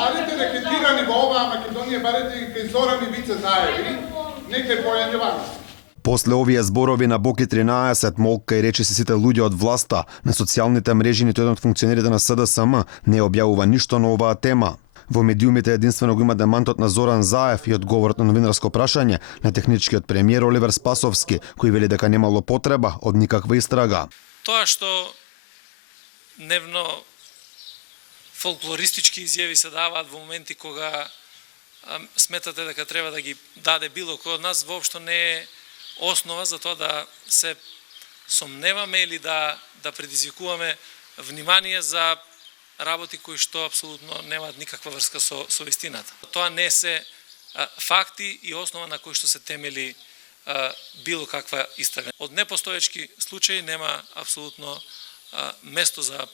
Алите рекетирани во оваа Македонија, барете и кај Зоран и Вице Заеви, некај појањуваме. После овие зборови на Боки 13, молка и речиси сите луѓе од власта, на социјалните мрежи ниту еден од функционерите на СДСМ не објавува ништо на оваа тема. Во медиумите единствено го има демантот на Зоран Заев и одговорот на новинарско прашање на техничкиот премиер Оливер Спасовски, кој вели дека немало потреба од никаква истрага. Тоа што дневно фолклористички изјави се даваат во моменти кога сметате дека треба да ги даде било кој од нас, воопшто не е основа за тоа да се сомневаме или да предизвикуваме внимание за работи кои што апсолутно немаат никаква врска со вистината. Тоа не се факти и основа на кои што се темели било каква истрага. Од непостоечки случаи нема апсолутно место за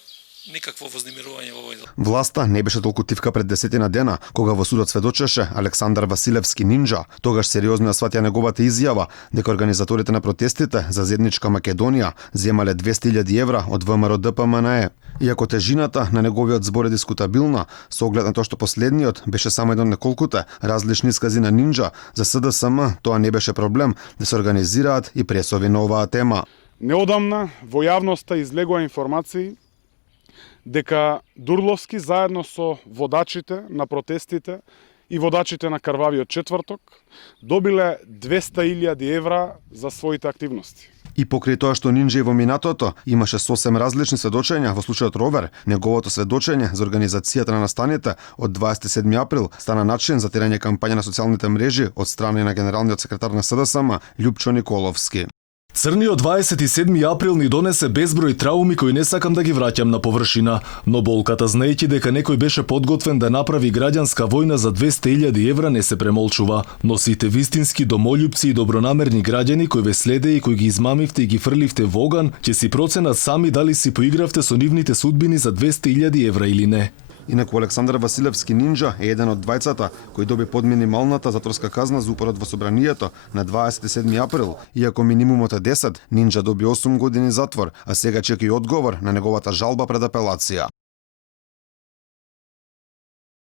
никакво вознемирување во овој дел. Власта не беше толку тивка пред 10 дена, кога во судот сведочеше Александар Василевски Нинџа. Тогаш сериозно ја сватија неговата изјава дека организаторите на протестите за заедничка Македонија земале 200.000 евра од ВМРО ДПМНЕ. Иако тежината на неговиот збор е дискутабилна, со оглед на тоа што последниот беше само еден од неколкуте различни искази на Нинџа, за СДСМ тоа не беше проблем да се организираат и пресови на оваа тема. Неодамна во јавноста излегува информации дека Дурловски заедно со водачите на протестите и водачите на Крвавиот четврток добиле 200.000 евра за своите активности. И покрај тоа што Нинџа и во минатото имаше сосем различни сведочења, во случајот Ровер, неговото сведочење за организацијата на настаните од 27 април стана начин за терање кампања на социјалните мрежи од страна на генералниот секретар на СДСМ Љупчо Николовски. Црниот 27 април ни донесе безброј трауми кои не сакам да ги враќам на површина, но болката знаејќи дека некој беше подготвен да направи граѓанска војна за 200.000 евра не се премолчува. Но сите вистински домољупци и добронамерни граѓани кои ве следе и кои ги измамивте и ги фрливте во оган, ќе си проценат сами дали си поигравте со нивните судбини за 200.000 евра или не. Инаку Александар Василевски Нинџа е еден од двајцата кој доби под минималната затворска казна за упорот во собранието на 27 април. Иако минимумот е 10, Нинџа доби 8 години затвор, а сега чека и одговор на неговата жалба пред апелација.